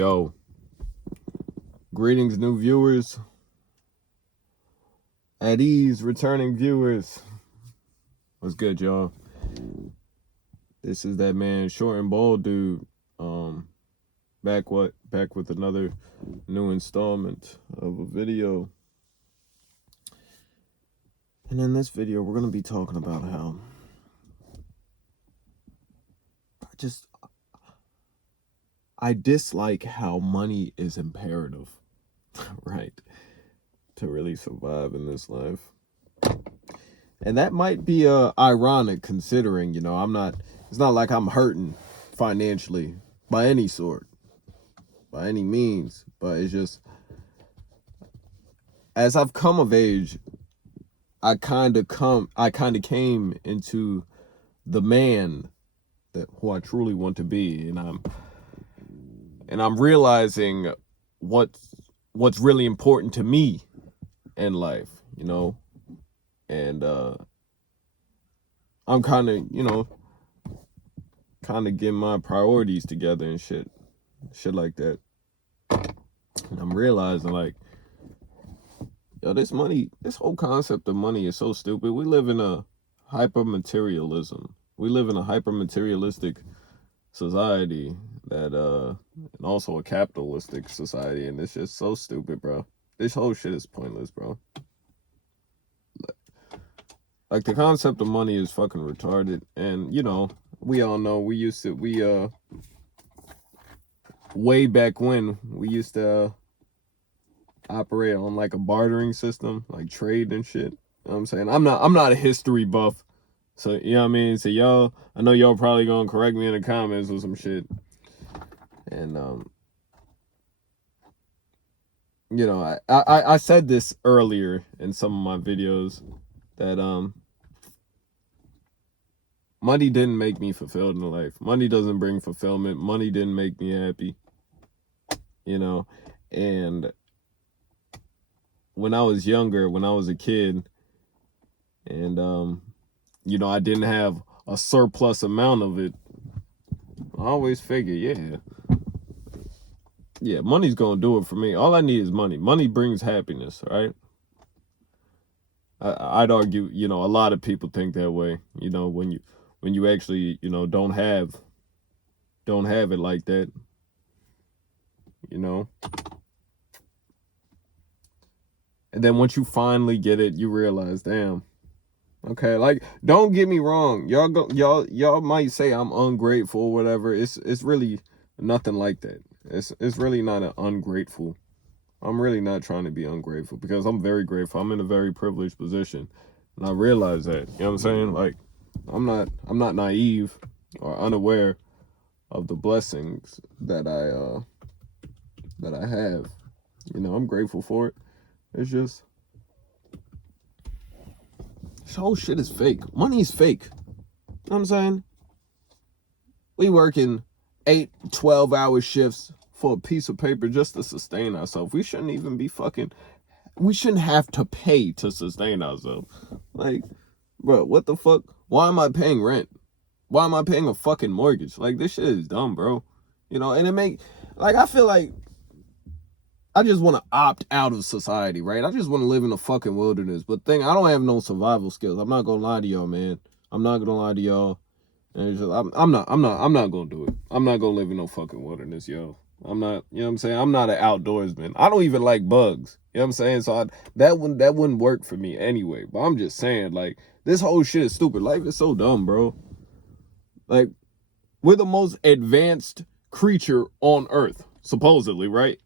Yo, greetings, new viewers. At ease, returning viewers. What's good, y'all? This is that man, short and bald dude. Back with another new installment of a video. And in this video, we're gonna be talking about how I dislike how money is imperative, right, to really survive in this life. And that might be ironic considering, it's not like I'm hurting financially by any sort, by any means, but it's just, as I've come of age, I kind of came into the man who I truly want to be, and I'm realizing what's really important to me in life, and I'm kind of getting my priorities together and shit like that. And I'm realizing, like, yo, this whole concept of money is so stupid. We live in a hyper-materialism. We live in a hyper-materialistic society and also a capitalistic society, and it's just so stupid, bro. This whole shit is pointless, bro. Like, the concept of money is fucking retarded, and, we all know way back when, we used to operate on, like, a bartering system, like trade and shit. You know what I'm saying? I'm not a history buff, so, you know what I mean? So, y'all, I know y'all probably gonna correct me in the comments or some shit. And, I said this earlier in some of my videos that, money didn't make me fulfilled in life. Money doesn't bring fulfillment. Money didn't make me happy. And when I was younger, when I was a kid, and, I didn't have a surplus amount of it, I always figured, money's going to do it for me. All I need is money. Money brings happiness, right? I'd argue, a lot of people think that way, when you actually, don't have it like that, And then once you finally get it, you realize, damn, okay, like, don't get me wrong. Y'all might say I'm ungrateful or whatever. It's really nothing like that. It's really not an ungrateful. I'm really not trying to be ungrateful, because I'm very grateful. I'm in a very privileged position, and I realize that. You know what I'm saying? Like, I'm not naive or unaware of the blessings that I have. I'm grateful for it. It's just, this whole shit is fake. Money is fake. You know what I'm saying? We working 8, 12-hour shifts for a piece of paper just to sustain ourselves. We shouldn't even be we shouldn't have to pay to sustain ourselves. Like, bro, what the fuck? Why am I paying rent? Why am I paying a fucking mortgage? Like, this shit is dumb, bro. And I feel like I just want to opt out of society, right? I just want to live in the fucking wilderness. But I don't have no survival skills. I'm not gonna lie to y'all, man. I'm not gonna lie to y'all. And it's just, I'm not gonna do it. I'm not gonna live in no fucking wilderness, yo. I'm not, you know what I'm saying? I'm not an outdoorsman. I don't even like bugs. You know what I'm saying? So that wouldn't work for me anyway. But I'm just saying, like, this whole shit is stupid. Life is so dumb, bro. Like, we're the most advanced creature on Earth, supposedly, right?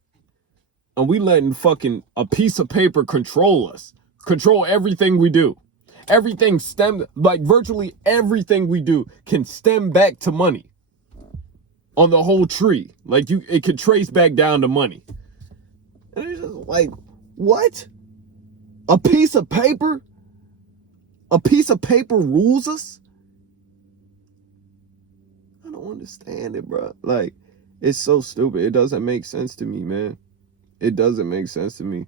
And we letting fucking a piece of paper control us, control everything we do. Everything virtually everything we do can stem back to money on the whole tree. Like, it could trace back down to money. And it's just like, what? A piece of paper? A piece of paper rules us? I don't understand it, bro. Like, it's so stupid. It doesn't make sense to me, man. It doesn't make sense to me.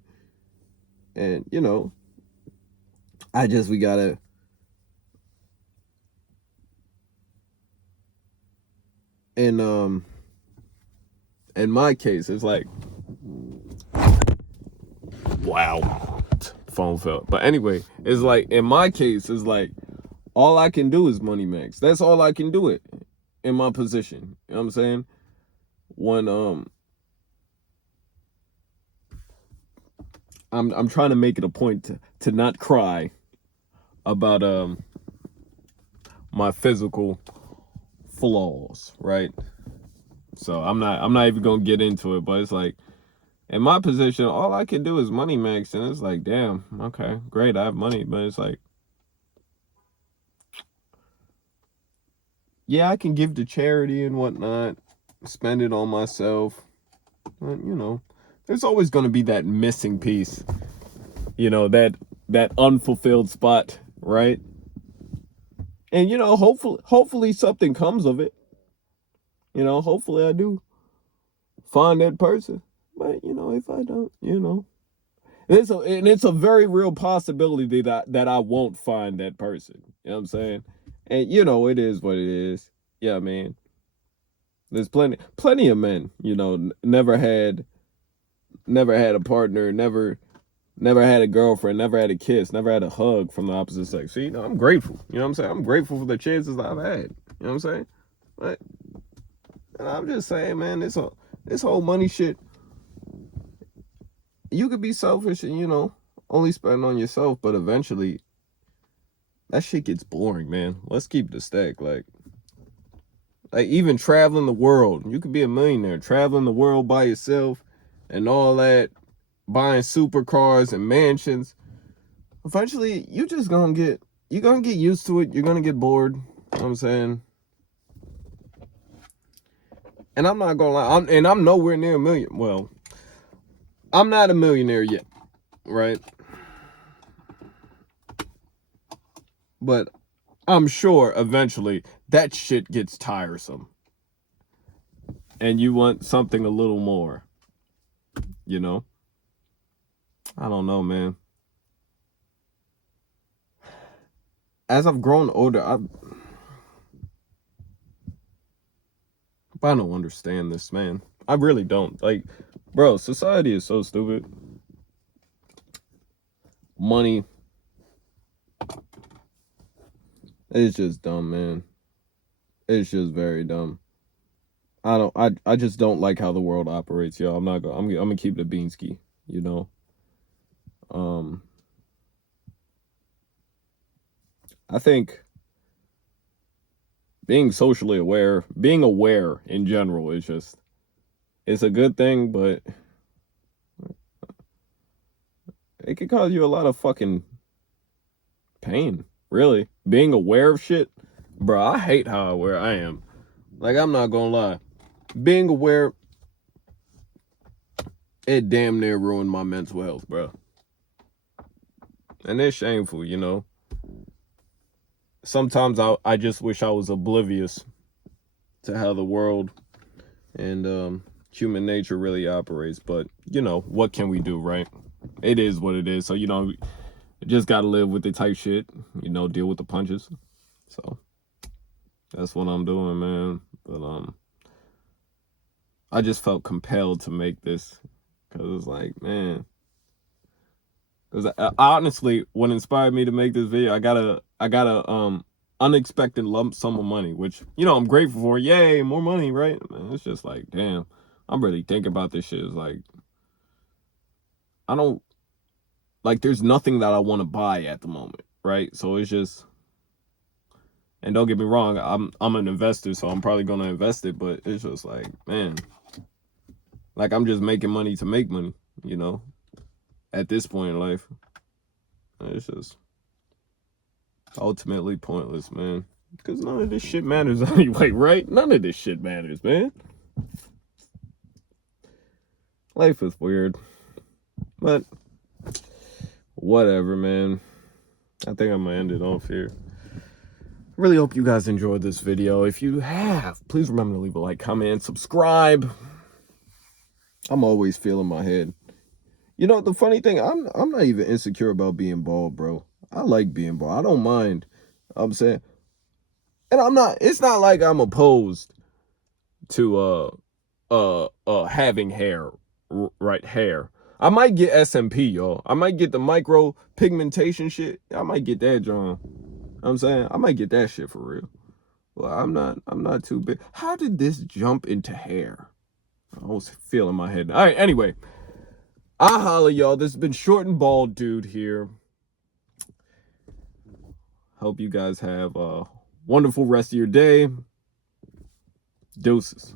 And, we gotta, and in my case, it's like, wow, phone fell. But anyway, it's like, in my case, it's like, all I can do is money max. That's all I can do it in my position. You know what I'm saying? When I'm trying to make it a point to not cry about my physical flaws, right? So I'm not even gonna get into it, but it's like, in my position, all I can do is money max, and it's like, damn, okay, great, I have money, but it's like, yeah, I can give to charity and whatnot, spend it on myself, but there's always gonna be that missing piece, that unfulfilled spot, right? And hopefully something comes of it. Hopefully I do find that person. But if I don't, it's a very real possibility that I won't find that person. You know what I'm saying? And it is what it is. Yeah, man. There's plenty of men, never had a partner, never had a girlfriend, never had a kiss, never had a hug from the opposite sex. So, I'm grateful. You know what I'm saying? I'm grateful for the chances I've had. You know what I'm saying? But and I'm just saying, man, this whole money shit, you could be selfish and, only spend on yourself, but eventually that shit gets boring, man. Let's keep the stack. Like even traveling the world, you could be a millionaire, traveling the world by yourself and all that, buying supercars and mansions. Eventually, you're gonna get used to it. You're gonna get bored. You know what I'm saying? And I'm not gonna lie, I'm nowhere near a million. Well, I'm not a millionaire yet, right? But I'm sure eventually that shit gets tiresome. And you want something a little more. I don't know, man. As I've grown older, I don't understand this, man. I really don't. Like, bro, society is so stupid. Money is just dumb, man. It's just very dumb. I just don't like how the world operates, y'all. I'm gonna keep the beansky, I think being socially aware, being aware in general it's a good thing, but it could cause you a lot of fucking pain, really. Being aware of shit, bro, I hate how aware I am. Like, I'm not gonna lie. Being aware, it damn near ruined my mental health, bro. And it's shameful, Sometimes I just wish I was oblivious to how the world and human nature really operates. But, what can we do, right? It is what it is. So, just gotta live with the type shit, deal with the punches. So that's what I'm doing, man. But I just felt compelled to make this because it's like, man, because honestly, what inspired me to make this video, I got a unexpected lump sum of money, which I'm grateful for. Yay, more money, right? Man, it's just like, damn, I'm really thinking about this shit. It's like, I don't like, there's nothing that I want to buy at the moment, right? So it's just, and don't get me wrong, I'm an investor, so I'm probably gonna invest it, but it's just like, man, like, I'm just making money to make money, at this point in life. It's just ultimately pointless, man, because none of this shit matters anyway, right? None of this shit matters, man. Life is weird, but whatever, man. I think I'm gonna end it off here. I really hope you guys enjoyed this video. If you have, please remember to leave a like, comment, and subscribe. I'm always feeling my head. The funny thing, I'm not even insecure about being bald, bro. I like being bald. I don't mind. I'm saying, and it's not like I'm opposed to having hair, right? Hair. I might get SMP, y'all. I might get the micro pigmentation shit. I might get that, John. I'm saying I might get that shit for real. Well, I'm not too big. How did this jump into hair? I was feeling my head. All right, anyway. I holla, y'all. This has been Short and Bald Dude here. Hope you guys have a wonderful rest of your day. Deuces.